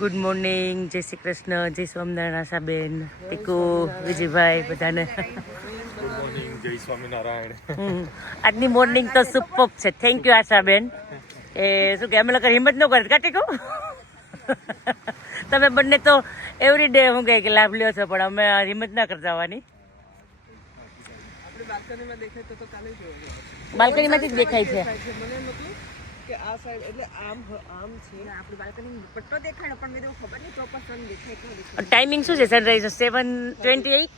Good morning, જય શ્રી કૃષ્ણ, જય સ્વામિનારાયણ આશાબેન, ટીકુ, વિજયભાઈ બધાને ગુડ મોર્નિંગ, જય સ્વામિનારાયણ. આજની મોર્નિંગ તો સુપર છે. Thank you Ashaben. એ શું કે અમે લોકો હિંમત ન કરે કા ટીકુ? તમે બંને તો એવરી ડે હું કહે કે લાભ લ્યો છો, પણ અમે હિંમત ના કરતા આવવાની. બાલ્કનીમાંથી જ દેખાય છે. કે આ સાઈડ એટલે આમ છે આપણી બાલ્કની પટ્ટો દેખાય પણ મેં ખબર નહીં ચોક્કસ સન દેખાય. ટાઈમિંગ શું છે સનરાઈઝ? 7:28.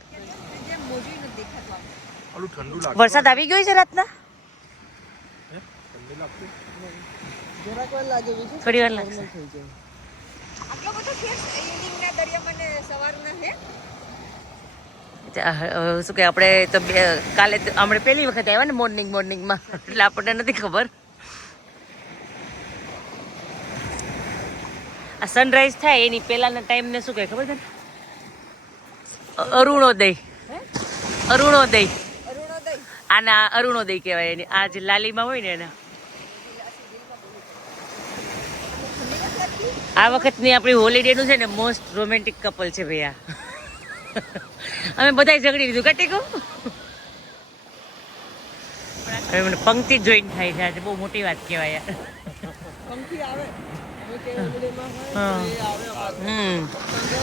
જે મોજી ન દેખાતો આલું ઠંડુ લાગે. વરસાદ આવી ગયો છે રાતના? ઠંડુ લાગતું જરાક વાર લાગે બીજું થોડી વાર લાગશે. થઈ જાય. આટલો બધો ફેસ ઇવનિંગના દરિયા મને સવારના હે શું કે આપણે તો કાલે આપણે પહેલી વખત આવ્યા ને મોર્નિંગમાં, એટલે આપણને નથી ખબર. આ સનરાઈઝ થાય એની પહેલાના ટાઈમને શું કહે ખબર છે ને? અરુણોદય. આના અરુણોદય કહેવાય. એની આ જે લાલીમાં હોય ને એના. આ વખતની આપણી હોલિડેનું છે ને મોસ્ટ રોમેન્ટિક કપલ છે ભૈયા. અમે બધાય ઝઘડી લીધું કટીકો. હવે મને પંક્તિ જોઈન થાય છે આજે, બહુ મોટી વાત કહેવાય યાર. પંખી આવે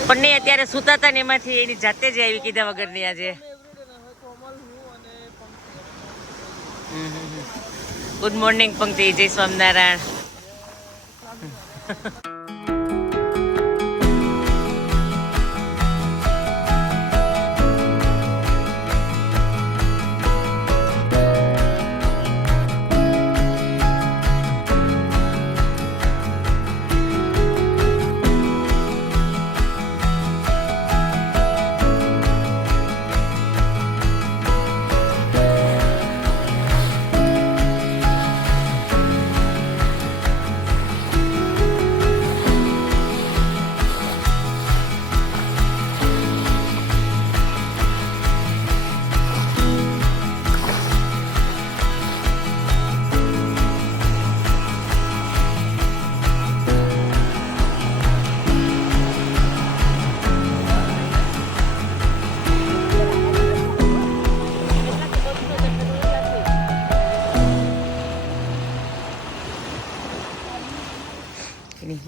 પણ નહીં, અત્યારે સુતા હતા ને એમાંથી એની જાતે જ આવી કીધા વગરની આજે. ગુડ મોર્નિંગ પંક્તિ, જય સ્વામિનારાયણ.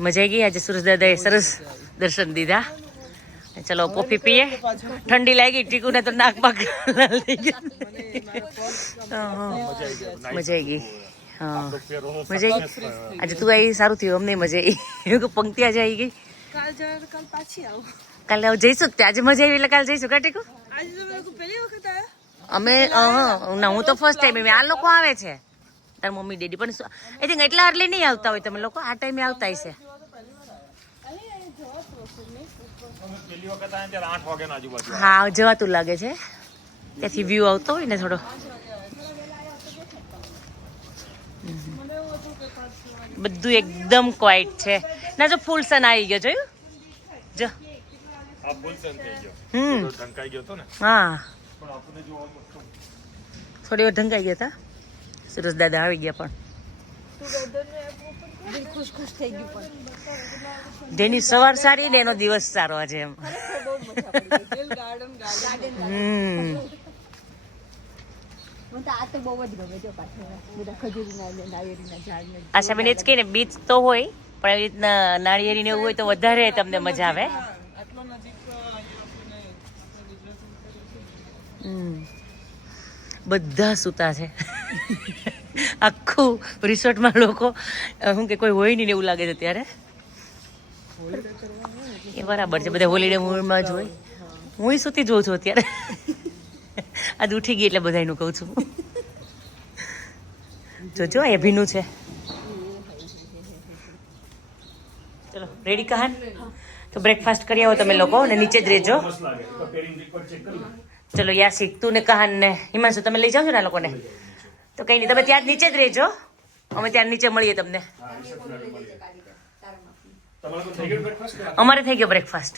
મજા આવી ગઈ આજે. સુરેશ દાદાએ સરસ દર્શન દીધા. ચલો કોફી પીએ. ઠંડી લાગી ટીકુને તો નાક બાક લાલ થઈ ગયા. મજા આવી ગઈ. હા મજા આવી ગઈ. આજે તું આવી સારું થયું, અમને મજા આવી. એવું કે પંક્તિ આજે આવી ગઈ. કાલ પાછી આવું. કાલે જઈશું. આજે મજા આવી એટલે કાલે જઈશું કા ટીકુ? આજે તમે પહેલી વખત આવ્યા? અમે ના, હું તો ફર્સ્ટ ટાઈમ. આ લોકો આવે છે, તાર મમ્મી ડેડી પણ આઈ થિંક એટલા અર્લી નહીં આવતા હોય તમે લોકો. આ ટાઈમે આવતા હશે. પહેલી વખત આયા ત્યારે 8 વાગ્યાના આજુબાજુ. હા જવાતું લાગે છે, ત્યાંથી વ્યૂ આવતો હોય ને થોડો. બધું એકદમ ક્વાઇટ છે. ના જો ફૂલ સન આવી ગયો, જોયું? જો આ ફૂલ સન થઈ ગયો. ઢંકાઈ ગયો તો ને. હા પણ આપણને જો થોડી વાર ઢંકાઈ ગયા હતા. સુરેશ દાદા આવી ગયા પણ ખુશ થઈ ગયું પણ જેની સવાર સારી ને એનો દિવસ સારો આજે એમ. બહુ મજા પડી ગઈ. ગાર્ડન મને તો આ તો બહુ જ ગમે છે. પાછળ બધા ખજૂરીના નાળિયેરીના ઝાડને આશાબેન એ જ કહે ને, બીચ તો હોય પણ એવી રીતના નાળિયેરી ને એવું હોય તો વધારે તમને મજા આવે. આટલો નજીક બધા સૂતા છે. આખું રિસોર્ટમાં લોકો શું કે કોઈ હોય નહીં એવું લાગે છે ત્યારે. એ બરાબર છે, બધા હોલિડે મૂડમાં જ હોય. હું સૂતી જોઉં છું અત્યારે. આજ ઉઠી ગઈ એટલે બધાનું કહું છું. જોજો એ ભીનું છે. ચલો રેડી કહાન? તો બ્રેકફાસ્ટ કરી આવો તમે લોકો ને નીચે જ રહેજો. ચલો યાસિક, તું ને કહાન ને હિમાંશુ તમે લઈ જાઓ છો ને આ લોકોને? તો કઈ નહીં, તમે ત્યાં નીચે જ રહેજો. અમે ત્યાં નીચે મળીએ તમને. અમારે થઈ ગયો બ્રેકફાસ્ટ.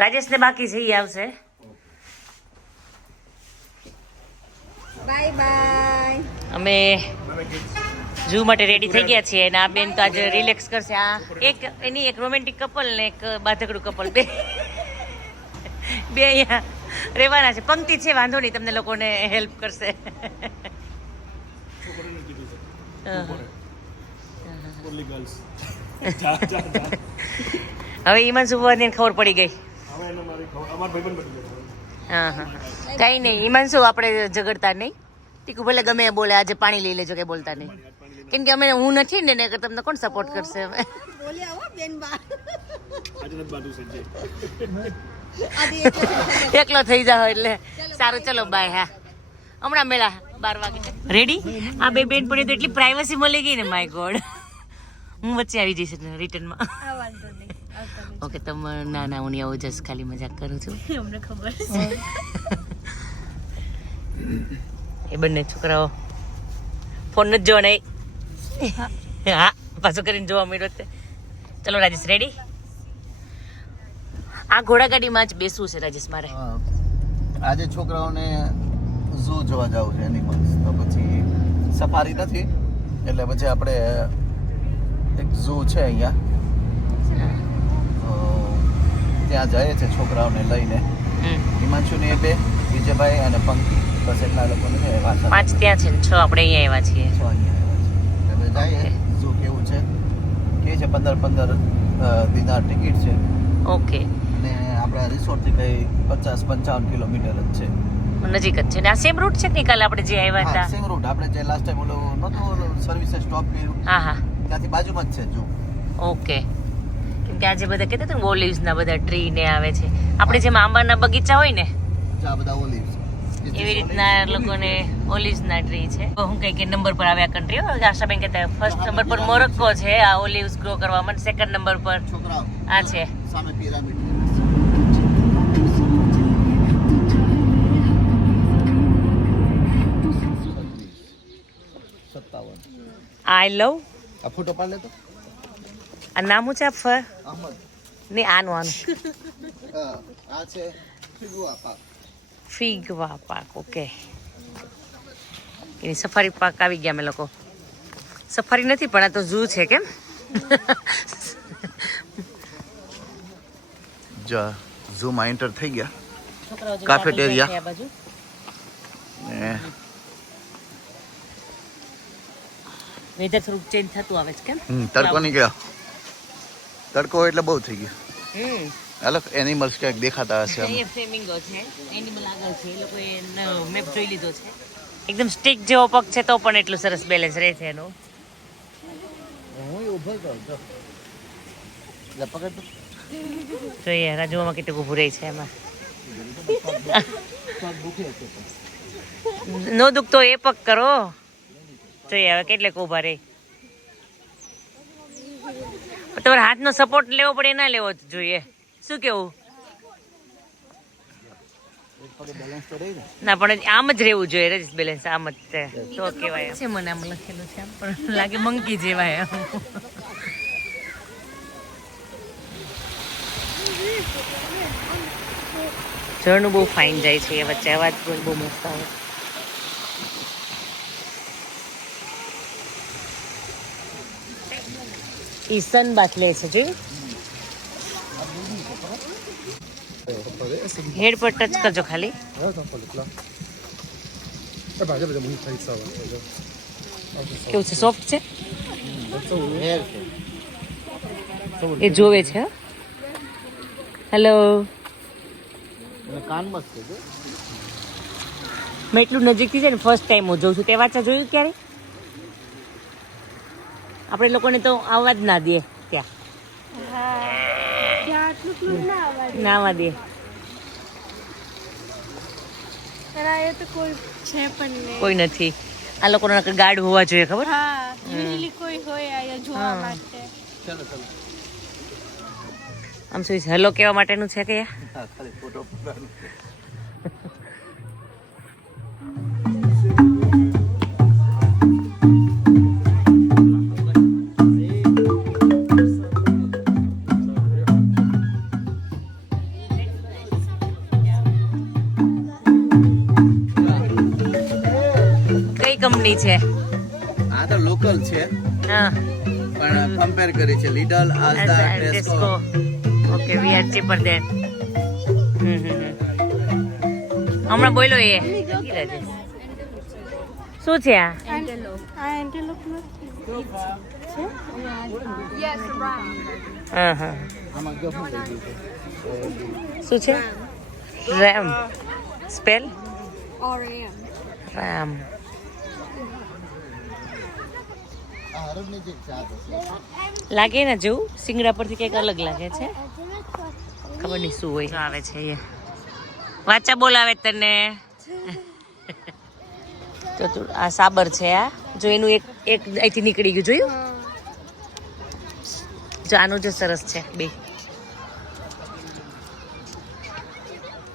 રાજેશ ને બાકી છે, એ આવશે. Bye bye. અમે ઝૂ માટે રેડી થઈ ગયા છીએ અને આ બેન તો આજે રિલેક્સ કરશે. આ એક રોમેન્ટિક કપલ ને એક બાધકડું કપલ બે અહીંયા રહેવાના છે. પંક્તિ છે, વાંધો નહીં, તમને લોકોને હેલ્પ કરશે. હવે ઈમાનસુ ભુવાને ખબર પડી ગઈ. હા હા, કઈ નહીં ઈમાનસુ, આપણે ઝઘડતા નહીં. ટીકુ ભલે ગમે એ બોલે, આજે પાણી લઈ લેજો, કે બોલતા નહીં. કેમ કે અમે હું નથી ને તમને કોણ સપોર્ટ કરશે? હવે એકલો થઈ જાવ એટલે સારું. ચલો બાય. હા, હમણાં મેળા 12 વાગે રેડી. આ બે બેન પણ તો એટલી પ્રાઇવસી મળી ગઈ ને, માય ગોડ. હું વચ્ચે આવી જઈશ રિટર્નમાં. ઓકે, તમે ના ના, હું આવું જસ્ટ ખાલી મજાક કરું છું. અમને ખબર છે. એ બંને છોકરાઓ ફોન નથી જોવા નહીં. હા, પાછું કરીને જોવા મળ્યો છે. ચલો રાજેશ, રેડી? આ ઘોડાગાડીમાં જ બેસવું છે રાજેશ મારે. આજે છોકરાઓને ઝૂ જોવા જવું છે, એનિમલ્સ. તો પછી સફારી નથી, એટલે પછી આપણે એક ઝૂ છે અહીંયા, ત્યાં જાય છે છોકરાઓને લઈને. હિમાંશુને એ બે, વિજયભાઈ અને પંક્તિ, બસ એટલા લોકોને છે. 5 ત્યાં છે ને 6 આપણે અહીંયા આવ્યા છીએ. 6 અહીંયા આવ્યા છે. હવે જાય ઝૂ કેવું છે કે છે. 15 દિનાર ટિકિટ છે. ઓકે. અને આપણા રિસોર્ટથી કઈ 50-55 કિલોમીટર જ છે, નજીક જ છે. ને આ સેમ રૂટ છે કે કાલે આપણે જે આવ્યા હતા? Same route. આપણે જે લાસ્ટ ટાઈમ ઓલો નહોતું સર્વિસે સ્ટોપ કર્યું, હા હા, ત્યાંથી બાજુમાં જ છે ઝૂ. ઓકે. કેમ કે આજે બધા કહેતા હતા ને ઓલિવ્સ ના બધા ટ્રી ને આવે છે. આપણે જેમ આંબાના બગીચા હોય ને, આ બધા ઓલિવ્સ, એવી રીતના લોકોને ઓલિવ્સ ના ટ્રી છે. હું કઈ કે નંબર પર આવ્યા કન્ટ્રી. આશાબેન કહેતા ફર્સ્ટ નંબર પર મોરોક્કો છે આ ઓલિવ્સ ગ્રો કરવામાં, સેકન્ડ નંબર પર છોકરાઓ આ છે સામે પિરામિડ. આઈ લવ. આ ફોટો પાડ લે તો. આ નામ છે ફર અહમદ. નહીં, આનું આ છે ફિગવા પાર્ક. ફિગવા પાર્ક. ઓકે. એની સફારી પાર્ક આવી ગયા અમે લોકો. સફારી નથી પણ આ તો ઝૂ છે. કેમ? ઝૂ માં એન્ટર થઈ ગયા. છોકરાઓ કાફેટેરિયા. આ બાજુ વેધર થોડુંક ચેન્જ થતું આવે છે. કેમ? તડકો નીકળ્યો. તડકો એટલે બહુ થઈ ગયો. હમ. અલગ એનિમલ્સ ક્યાંક દેખાતા હશે. એ ફ્લેમિંગો છે, એનિમલ આગળ છે. એ લોકોએ મેપ જોઈ લીધો છે. એકદમ સ્ટિક જેવો પગ છે તો પણ એટલું સરસ બેલેન્સ રહે છે એનું. જોઈએ રાજુમાં કેટલું ઊભું રહે છે એમાં. નો દુખતો એ પગ કરો. જોઈએ હવે કેટલેક ઊભા રહે. તમારે હાથનો સપોર્ટ લેવો પડે, ના લેવો જોઈએ. શું કેવું? ના પણ આમ જ રહેવું જોઈએ. રજીશ બેલેન્સ આમ જ છે તો કહેવાય. છે મને આમ લખેલું છે, આમ પણ લાગે મંકી જેવાય. ઝરણું બહુ ફાઇન જાય છે એ વચ્ચે, અવાજ પણ બહુ મસ્ત આવે. ઈ સન બાથ લે છે. જોયું? હેડ પર ટચ કરજો ખાલી. કેવું છે? સોફ્ટ છે? એ જોવે છે. હેલો. મેં એટલું નજીકથી છે ને ફર્સ્ટ ટાઈમ હું જોઉં છું. તે વાંચા જોયું ક્યારે? આપણે લોકોને તો આવવા જ ના દે ત્યાં. ના આવવા દે. કોઈ નથી. આ લોકોના ગાર્ડ હોવા જોઈએ, ખબર? આમ શું હેલો કહેવા માટેનું છે કે કંપની છે? આ તો લોકલ છે હા પણ કમ્પેર કરી છે Lidl Asda Tesco okay we are cheaper than હમણાં બોલ્યો એ શું છે આ હા હા આમાં જો શું થઈ શું છે રેમ સ્પેલ ઓરેમ રામ આ અરબની જે ચા છે લાગે ને જેવું સિંગડા પરથી કંઈક અલગ લાગે છે ખબર નહીં શું હોય આવે છે એ વાચા બોલાવે તને તો તું આ સાબર છે આ જો એનું એક અહીંથી નીકળી ગયું જોયું જો આનું જો સરસ છે બે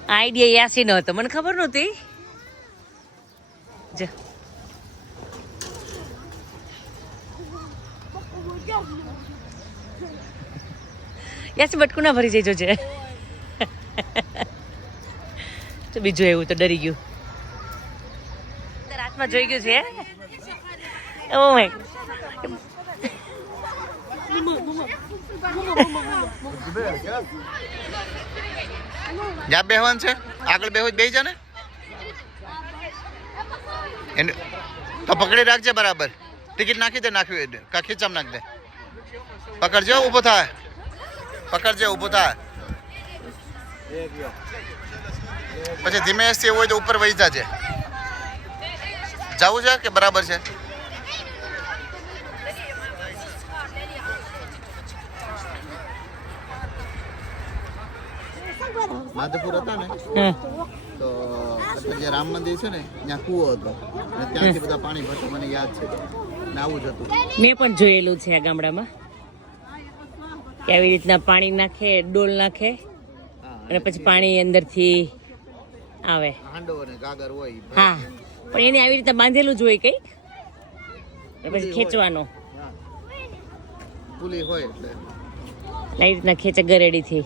આઈડિયા યાસી નો હતો મને ખબર નહોતી જો યાસી બટકું ના ભરી જઈજો છે તો બીજું એવું તો ડરી ગયું હાથમાં જોઈ ગયું છે ઓ માય જ્યાં બેહવાનું છે આગળ બેહો બેહી જા ને એને તો પકડી રાખજે બરાબર ટિકિટ નાખી દે નાખવી હોય કા ખીચામ નાખ દે પકડજે ઊભો થાય પકડજે ઊભો થાય પછી ધીમે એવું હોય તો ઉપર વહી જાજે જવું છે કે બરાબર છે માધવપુર હતા ને તો અત્યારે જે રામ મંદિર છે ને ત્યાં કૂવો હતો અને ત્યાંથી બધા પાણી ભરતું મને યાદ છે ને આવું જ હતું મેં પણ જોયેલું છે આ ગામડામાં કે આવી રીતના પાણી નાખે ડોલ નાખે અને પછી પાણી અંદરથી આવે હાંડો અને ગાગર હોય હા પણ એને આવી રીતે બાંધેલું જ હોય કંઈક પછી ખેંચવાનો પુલી હોય એટલે આવી રીતના ખેંચે ગરેડીથી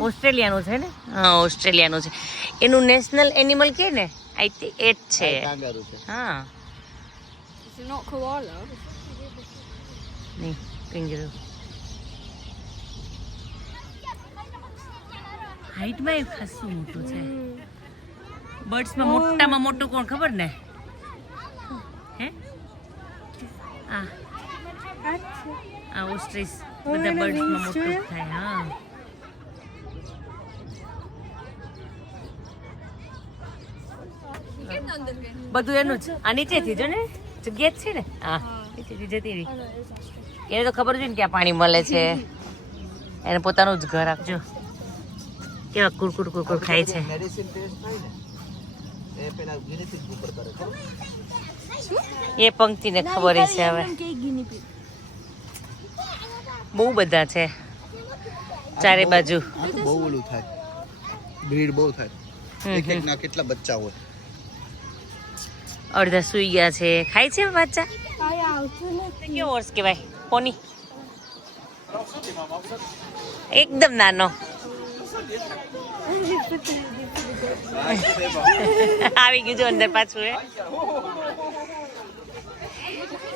ઓસ્ટ્રેલિયાનું છે ને હા ઓસ્ટ્રેલિયાનું છે એનું નેશનલ એનિમલ કે ને આઈ થિંક એ જ છે કાંગારૂ છે હા Is it not koala? નહીં કેંગરૂ હાઈટમાં એ ખાસું મોટું છે બર્ડ્સમાં મોટામાં મોટું કોણ ખબર ને હે આ ઓસ્ટ્રીચ બધા બર્ડ્સમાં મોટું થાય હા બધું એનું જ આ નીચેથી જો ને જગ્યા જ છે ને હા નીચેથી જતી રહી એને તો ખબર છે ને ક્યાં પાણી મળે છે એને પોતાનું જ ઘર આપજો કેવા કુરકુર કુરકુર ખાય છે મેડિસિન ટેસ્ટ થાય ને એ પેલા ગિનિપિગ ઉપર કરે ખબર એ પંક્તિને ખબર છે હવે બહુ બધા છે ચારે બાજુ આ તો બહુ ઓલું થાય ભીડ બહુ થાય એક એક ના કેટલા બચ્ચા હોય અડધા સુઈ ગયા છે ખાય છે બાચ્ચા કેવો હોર્સ કહેવાય પોની એકદમ નાનો આવી ગયું જો અંદર પાછું એ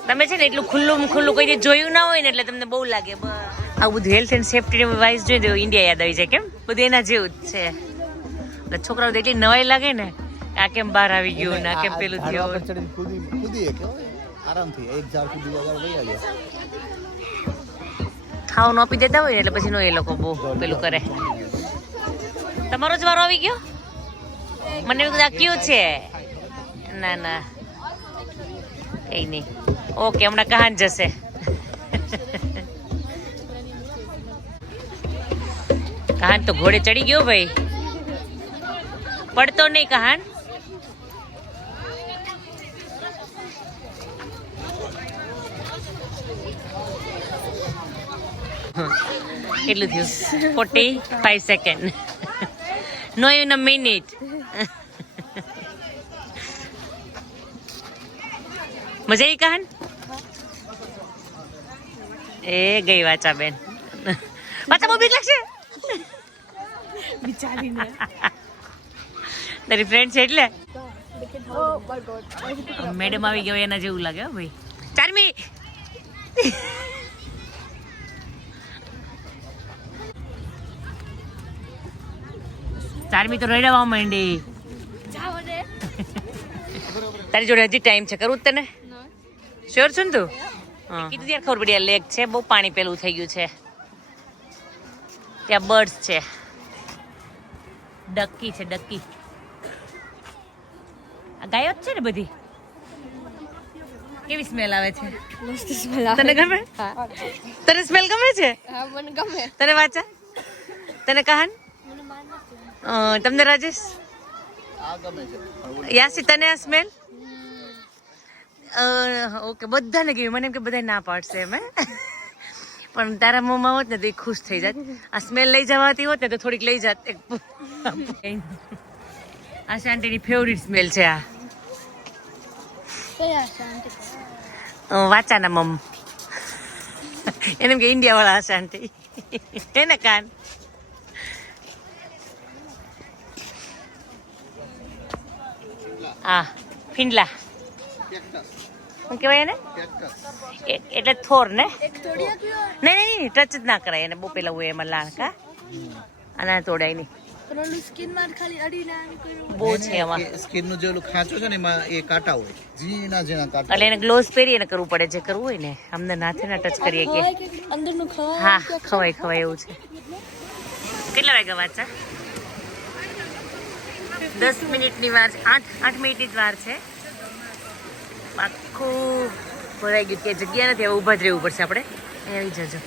તમે છે ને એટલું ખુલ્લું ખુલ્લું કોઈ જોયું ના હોય ને એટલે તમને બહુ લાગે આવું બધું હેલ્થ એન્ડ સેફ્ટી વાઇઝ જોઈએ તો ઇન્ડિયા યાદ આવી જાય કેમ બધું એના જેવું જ છે એટલે છોકરાઓ તો એટલી નવાઈ લાગે ને આ કેમ બહાર આવી ગયું ને આ કેમ પેલું થયું કૂદીએ કે આરામથી એક ઝાડ સુધી આગળ વહી આવ્યા ખાવાનું આપી દેતા હોય ને એટલે પછી નો એ લોકો બહુ પેલું કરે તમારો જ વારો આવી ગયો મને એવું કીધું આ કયું છે ના ના કઈ નહીં ઓકે હમણાં કહાન જશે કહાન તો ઘોડે ચડી ગયો ભાઈ પડતો નહીં કહાન કેટલું થયું 45 second no even a minute મજા આવી કહાન એ ગઈ વાચા બેન વાચા બહુ બીક લાગશે બિચારીને તારી ફ્રેન્ડ છે એટલે ઓ માય ગોડ મેડમ આવી ગયો એના જેવું લાગે હો ભાઈ. ચારમી ચારમી તો રડવા માંડી. તારી જોડે હજી ટાઈમ છે કરું તને શ્યોર છું ને તું? હા કીધું ત્યારે ખબર પડી આ લેક છે બહુ પાણી પેલું થઈ ગયું છે. ત્યાં બર્ડ્સ છે ડક્કી છે ડક્કી. આ ગાયો જ છે ને બધી. કેવી સ્મેલ આવે છે? મસ્ત સ્મેલ આવે. તને ગમે? તને સ્મેલ ગમે છે? હા મને ગમે. તને વાચા? તને કહાન? તમને રાજેશ? આ ગમે છે યાસી તને આ સ્મેલ? ઓકે બધાને ગયું. મને એમ કે બધા ના પાડશે એમ પણ તારા મોંમાં હોત ને તો એ ખુશ થઈ જાત. આ સ્મેલ લઈ જવાતી હોત ને તો થોડીક લઈ જાત. આ શાંતિની ફેવરિટ સ્મેલ છે આ. વાચાના મમ એને એમ કે ઇન્ડિયા વાળા શાંતિ એને કાન. હા ફિંડલા શું કહેવાય એને? એટલે થોર ને? નહીં નહીં ટચ જ ના કરાય એને. બહુ પેલા હોય એમાં લાણકા આના તોડાય નહીં. બહુ છે એમાં. સ્કિન નું જે ઓલું ખાંચું છે ને એમાં એ કાંટા હોય ઝીણા ઝીણા કાંટા. એટલે એને ગ્લોવ્સ પહેરી એને કરવું પડે. જે કરવું હોય ને અમને નાથે ના ટચ કરીએ કે હા ખવાય ખવાય એવું છે. કેટલા વાગ્યા વાંચા? 10 મિનિટની વાર છે. 8 મિનિટની જ વાર છે. આખું ભરાઈ ગયું. કે જગ્યા નથી. હવે ઊભા જ રહેવું પડશે આપણે. આવી જજો.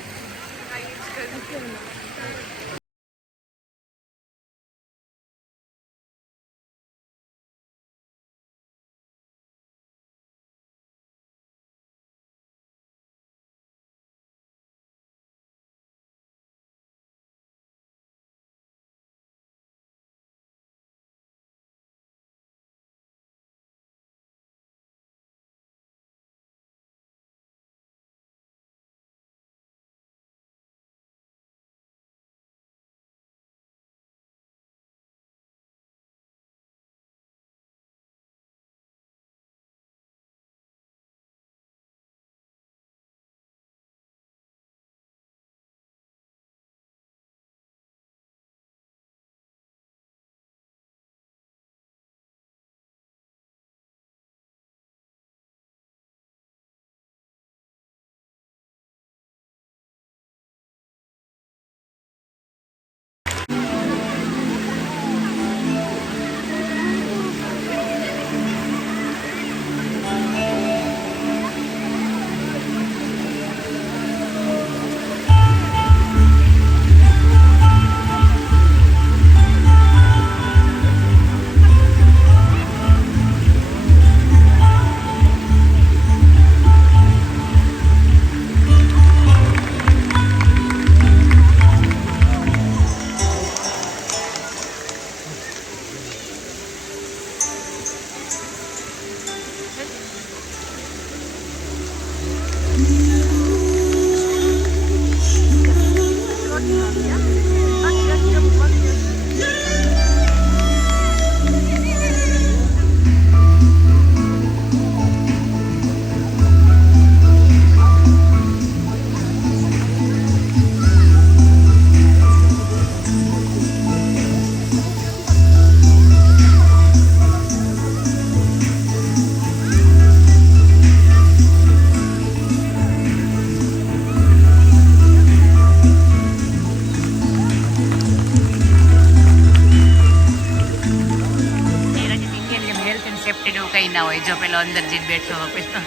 હોય જો પેલો અંદર જઈને બેઠો પેલો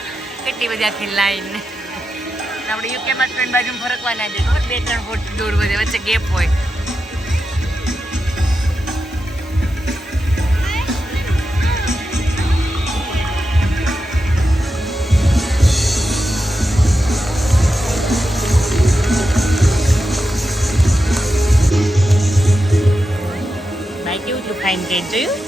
કેટલી બધી આખી લાઈન. આપણે યુકેમાં ટ્રેન બાજુ ફરકવા ના જાય ખબર 2-3 ફૂટ દૂર બધે વચ્ચે ગેપ હોય. ભાઈ કેવું થયું ફાઇન ટ્રેન જોયું?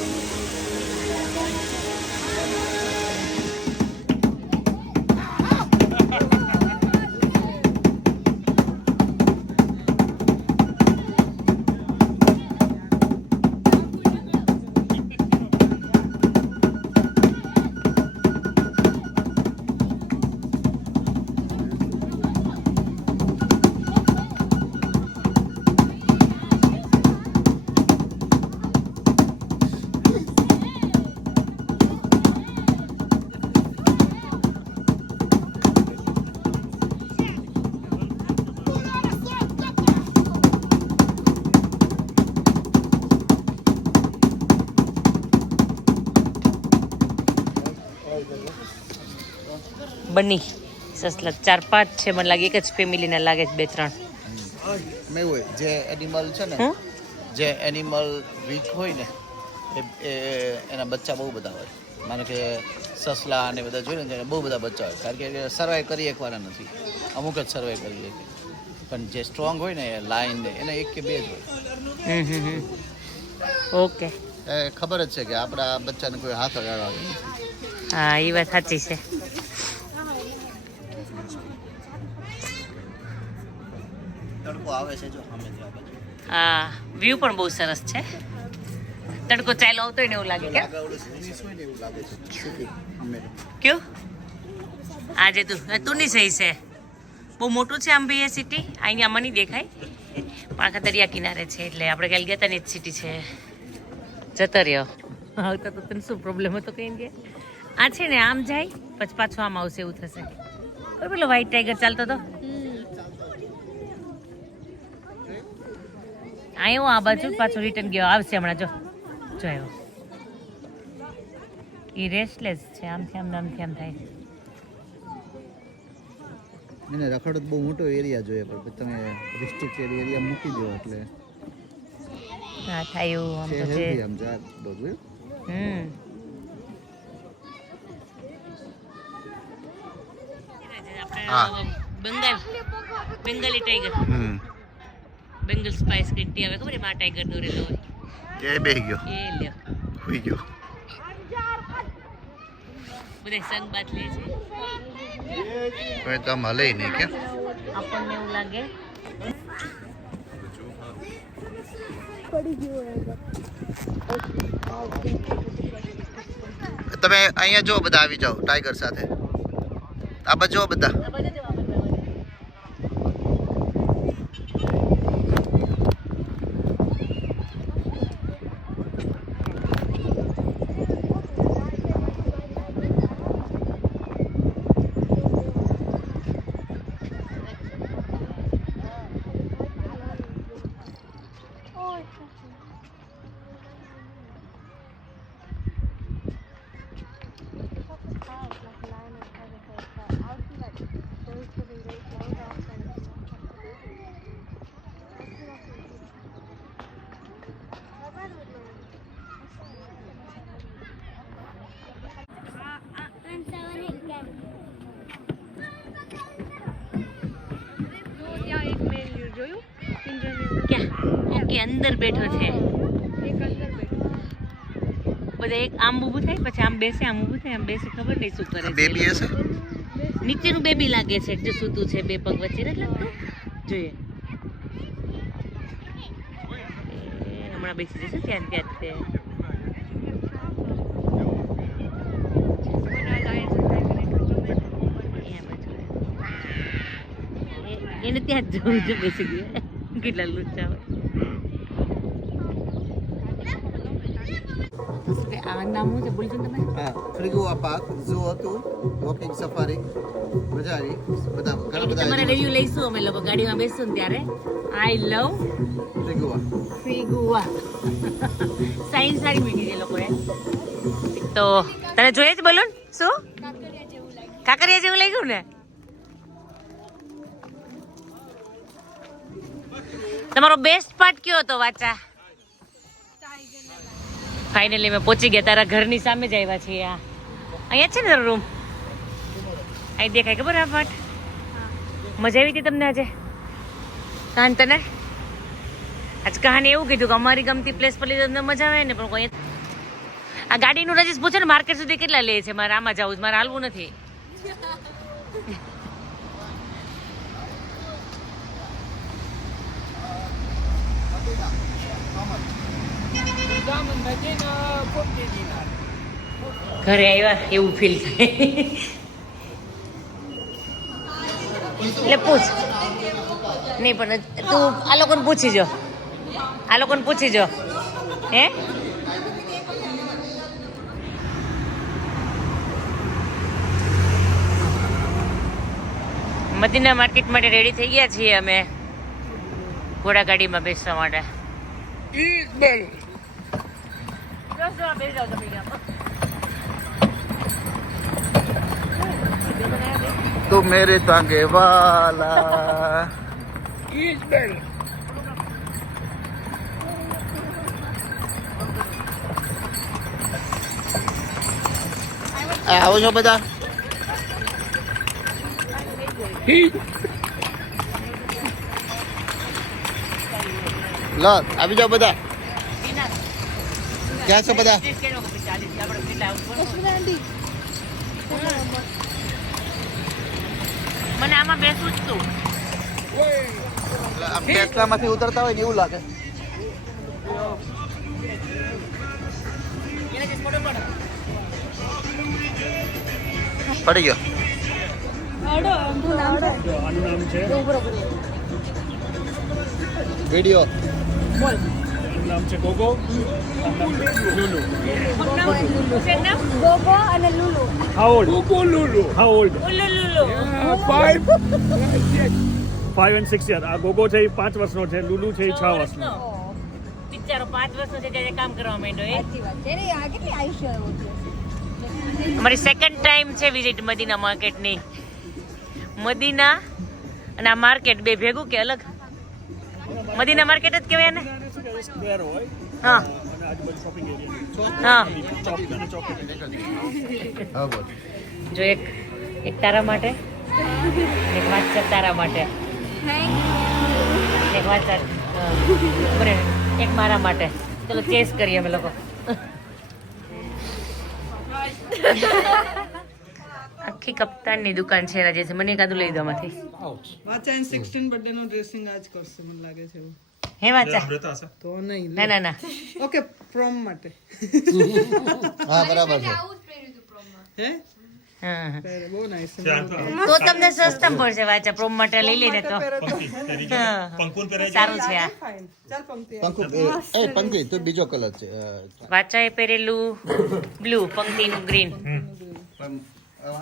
બની સસલા 4-5 છે મને લાગે, એક જ ફેમિલીના લાગે છે 2-3. મેં હોય જે એનિમલ છે ને, જે એનિમલ વીક હોય ને એના બચ્ચા બહુ બધા હોય. માનો કે સસલા અને બધા જોઈએ ને બહુ બધા બચ્ચા હોય, કારણ કે સર્વાઈવ કરી એકવાના નથી, અમુક જ સર્વાઈવ કરી શકે. પણ જે સ્ટ્રોંગ હોય ને લાયન ને એને 1 કે 2 જ હોય. ઓકે, ખબર જ છે કે આપણા બચ્ચાને કોઈ હાથ અડાડવા નથી. હા એ વાત સાચી છે. તડકો આવે છે જો સામેથી આ બાજુ. હા, વ્યૂ પણ બહુ સરસ છે. તડકો ચાલ્યો આવતો હોય ને એવું લાગે. કે એવું લાગે છે ક્યું આજે તું ની સહી છે. બહુ મોટું છે આમ બી એ સિટી. અહીંયા મને દેખાય પણ આખા દરિયા કિનારે છે, એટલે આપણે કાલે ગયા હતા ને જ સિટી છે. જતો રહ્યો આવતા તો તને શું પ્રોબ્લેમ હતો કઈ કે આ છે ને આમ જાય પછી પાછો આમ આવશે એવું થશે. કોઈ પેલો વ્હાઈટ ટાઈગર ચાલતો હતો આવ્યો આ બાજુ, પાછો રિટર્ન ગયો, આવશે હમણાં. જો આવ્યો. એ રેસ્ટલેસ છે, આમથી આમ આમથી આમ થાય. એને રખડો બહુ મોટો એરિયા જોઈએ, પણ તમે રિસ્ટ્રિક્ટેડ એરિયા મૂકી દો એટલે હા થાય એવું. આમ તો છે. આમ જા બધું. Bengali tiger, Bengal spice kitty આવે ખબર એમાં ટાઈગર દોરેલો હોય. એ બેહી ગયો, એ લ્યો હુઈ ગયો. બધા સંગ બાત લે છે. હવે તો આમ હલે નહીં કે આપણને એવું લાગે. તમે અહીંયા જો બધા આવી જાઓ ટાઈગર સાથે. આ બાજુ જો બધા. ઓકે, અંદર બેઠો છે. બધા એક આમ ઊભું થાય, પછી આમ બેસે, આમ ઊભું થાય, આમ બેસે. ખબર નહીં શું કરે છે. બેબી હશે, નીચેનું બેબી લાગે છે, જો સૂતું છે 2 પગ વચ્ચે. નથી લાગતું? જોઈએ હમણાં બેસી જશે ત્યાં ત્યાં તે. એને ત્યાં જ જવું જો બેસી ગયું. કેટલા લુચ્ચા હોય. આ નામ શું છે બોલજો તમે? હા, ફ્રીગુઆ પાર્ક ઝૂ હતું, વોકિંગ સફારી, મજા આવી. બધા ઘણા બધા તમારે રિવ્યુ લઈશું અમે લોકો ગાડીમાં બેસશું ને ત્યારે. આઈ લવ ફ્રીગુઆ. સાઈન સારી મૂકી છે લોકોએ. તો તને જોઈએ જ બલૂન? શું કાંકરિયા જેવું લાગ્યું ને? તમારો બેસ્ટ પાર્ટ કયો હતો વાચા? ફાઇનલી મેં પહોંચી ગયા તારા ઘરની સામે જ આવ્યા છીએ. અહીંયા છે ને તારો રૂમ, અહીં દેખાય ખબર આ પાર્ટ. મજા આવી હતી તમને આજે કાન? તને આજ કહાની એવું કીધું કે અમારી ગમતી પ્લેસ પર લીધે તમને મજા આવે ને, પણ કોઈ આ ગાડીનું રજીસ પૂછે ને માર્કેટ સુધી કેટલા લે છે. મારે આમાં જવું, મારે હાલવું નથી. ઘરે આવ્યા એવું ફીલ થાય. એટલે પૂછ નહીં, પણ તું આ લોકોને પૂછી જો, આ લોકોને પૂછી જો. હે મદીના માર્કેટ માટે રેડી થઈ ગયા છીએ અમે ઘોડા ગાડીમાં બેસવા માટે. તું મેરે તાંગે વાલા આવો છો બધા લો આવી જાઓ બધા ક્યાં છો બધા મને આમાં બેસવું જ તું ટેસ્લામાંથી ઉતરતા હોય ને એવું લાગે પડી ગયો આનું નામ છે વિડીયો આનું નામ છે ગોગો લુલુ ગોગો અને Lulu. How old? Gogo Lulu. How old? ઉલુલુલુ 5 and 6 years. આ ગોગો છે એ 5 વર્ષનો છે, લુલુ છે એ 6 વર્ષનો. બિચારો 5 વર્ષનો છે ત્યારે કામ કરવા માંડ્યો એ સાચી વાત છે. એને આ કેટલી આયુષ્ય ઓછી હશે. અમારી સેકન્ડ ટાઈમ છે વિઝિટ મદીના માર્કેટની. મદીના અને આ માર્કેટ બે ભેગું કે અલગ? મદીના માર્કેટ જ કહેવાય ને? સ્ક્વેર હોય હા અને આજુબાજુ શોપિંગ એરિયા. હા ચોક અને ચોક. હા બોલ જો એક તારા માટે, એક વાંચક તારા માટે, એક વાંચક એક મારા માટે. ચલો ચેસ કરીએ અમે લોકો. આખી કપ્તાનની દુકાન છે રાજેશ. મને એકાદું લઈ દો આમાંથી. વાચા 16 બર્થડે નો ડ્રેસિંગ આજ કરશે મને લાગે છે એવું. હે વાંચા? તો નહીં ના ના ના ઓકે પ્રોમ માટે હા બરાબર છે હે હા હા. પહેરે બહુ નાઈસ છે તો તમને સસ્તા પડશે વાંચા. પ્રોમ માટે લઈ લઈને તો હા. સારું છે આ. ફાઇન ચાલ પંક્તિ પંખુ એ પંખી તો બીજો કલર છે વાચાએ પહેરેલું બ્લુ, પંક્તિનું ગ્રીન.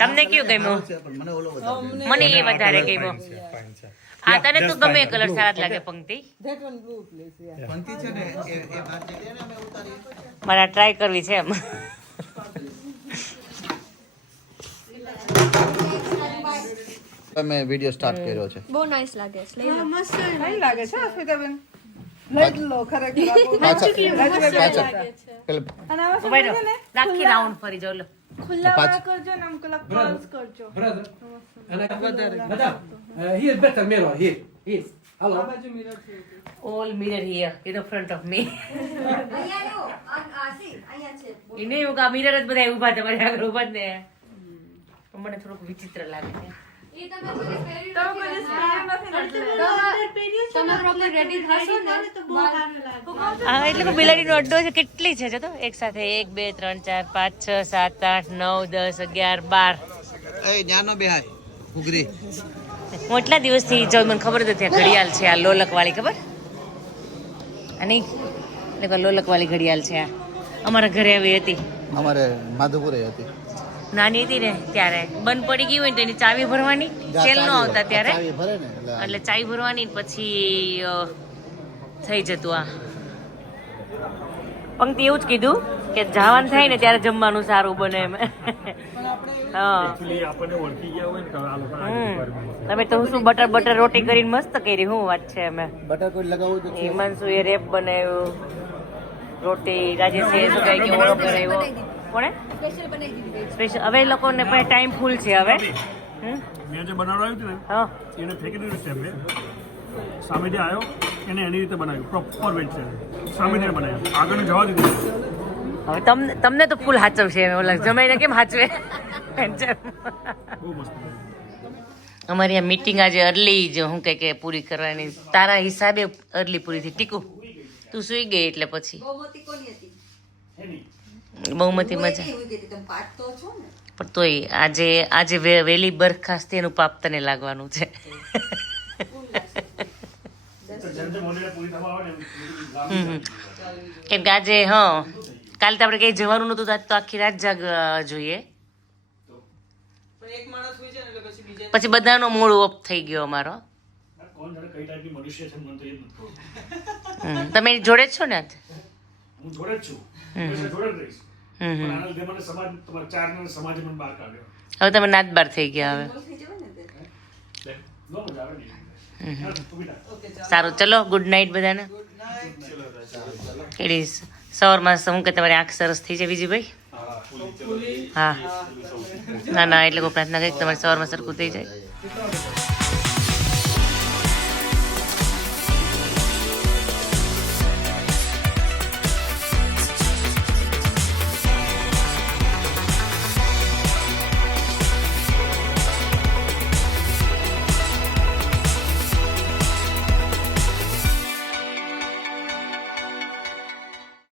તમને કયું ગમ્યું? મને ઓલો વધારે મને એ વધારે ગમ્યો. આ તને તો ગમે કલર સારા જ લાગે પંક્તિ. ધેટ વન બ્લુ પ્લીઝ યા પંખી છે ને એ વાત છે ને અમે ઉતારી મારે ટ્રાય કરવી છે એમ. મેં વિડિયો સ્ટાર્ટ કર્યો છે બહુ નાઈસ લાગે છે. લઈ લો. ફાઇન લાગે છે અસ્મિતાબેન લઈ લો ખરેખર આ બહુ પાછળ લાગે છે. પેલે અને આવા ઉભા રહો. રાખી રાઉન્ડ ફરી જાઓ લો. ખુલ્લા પાંચ. વાળા કરજો ને આમ પેલા કર્લ્સ કરજો. He is better mirror. He is. Hello. આ બાજુ મિરર છે all mirror here in the front of me. અહીંયા લો. આ સી અહીંયા છે. એને એવું કે મિરર જ બધા ઊભા છે મારી આગળ ઊભા જ ને. તો મને થોડુંક વિચિત્ર લાગે છે. તમે પ્રોપર રેડી થશો ને હા એટલે બિલાડીનો અડ્ડો છે. કેટલી છે જો તો એક સાથે 1 2 3 4 5 6 7 8 9 10 11 12. એ ન્યાનો બેહાય ઉગરી હું એટલા દિવસથી જો મને ખબર જ હતી આ ઘડિયાળ છે. આ લોલક વાળી ખબર? અને લોલક વાળી ઘડિયાળ છે. આ અમારા ઘરે આવી હતી. અમારે માધુપુરે હતી નાની હતી ને ત્યારે બંધ પડી ગઈ હોય ને તો એની ચાવી ભરવાની. સેલ નો આવતા ત્યારે ચાવી ભરે ને એટલે ચાવી ભરવાની ને પછી થઈ જતું. આ પંક્તિ એવું જ કીધું કે જવાનું થાય ને ત્યારે જમવાનું સારું બને એમ. હા Actually આપણને ઓળખી ગયા હોય ને કે આ લોકો આ requirement છે. તમે તો શું બટર રોટી કરીને મસ્ત કરી. શું વાત છે અમે બટર કોઈ લગાવવું તો હિમાંશુ એ રેપ બનાવ્યું, રોટી રાજેશે શું કહે કે ઓળો કરાવ્યો. કોણે સ્પેશિયલ બનાવી દીધી. સ્પેશિયલ? હવે એ લોકોને પાસે ટાઈમ ફૂલ છે હવે. મેં જે બનાવડાવ્યું હતું ને હા એને ફેંકી દીધું છે મેં. સામેથી આવ્યો એને એની રીતે બનાવ્યું પ્રોપર વેજ છે. સામેથી બનાવ્યું આગળ જવા દીધું. હવે તમને તો ફૂલ હાચવશે એમ. ઓલા જમાઈને કેમ હાચવે? બહુ મસ્ત બનાવ્યું. અમારી આ મીટિંગ આજે અર્લી જ હું કે પૂરી કરવાની. તારા હિસાબે અર્લી પૂરી થઈ. ટીકુ તું સુઈ ગઈ એટલે પછી બહુમતી કોની હતી? બહુમતી મજા. એવું કીધું તમે પાઠ તો છો ને. પણ તોય આજે વહેલી બરખાસ્તી એનું પાપ તને લાગવાનું છે. જેમ જેમ હોલિડે પૂરી થવા આવે ને કેમ કે આજે હા કાલે તો આપણે કઈ જવાનું નતું તો આજ તો આખી રાત જોઈએ. પણ એક માણસ હોય છે ને એટલે પછી બીજા પછી બધાનો મૂડ ઓફ થઈ ગયો અમારો. કોણ જાણે કઈ ટાઈપની મનુષ્ય છે મને તો એ જ નથી ખબર. તમે એની જોડે જ છો ને આજ? હું જોડે જ છું હંમેશા જોડે જ રહીશ પણ આના લીધે મને સમાજ તમારા ચાર સમાજે મને બહાર કાઢ્યો. હવે તમે નાત બાર થઈ ગયા હવે. થઈ જવાય ને તે. સારું ચલો ગુડ નાઇટ બધાને કેડી સવારમાં હું કે તમારી આંખ સરસ થઈ જાય વિજયભાઈ હા ના ના એટલે કોઈ પ્રાર્થના કરી કે તમારી સવારમાં સરખું થઈ જાય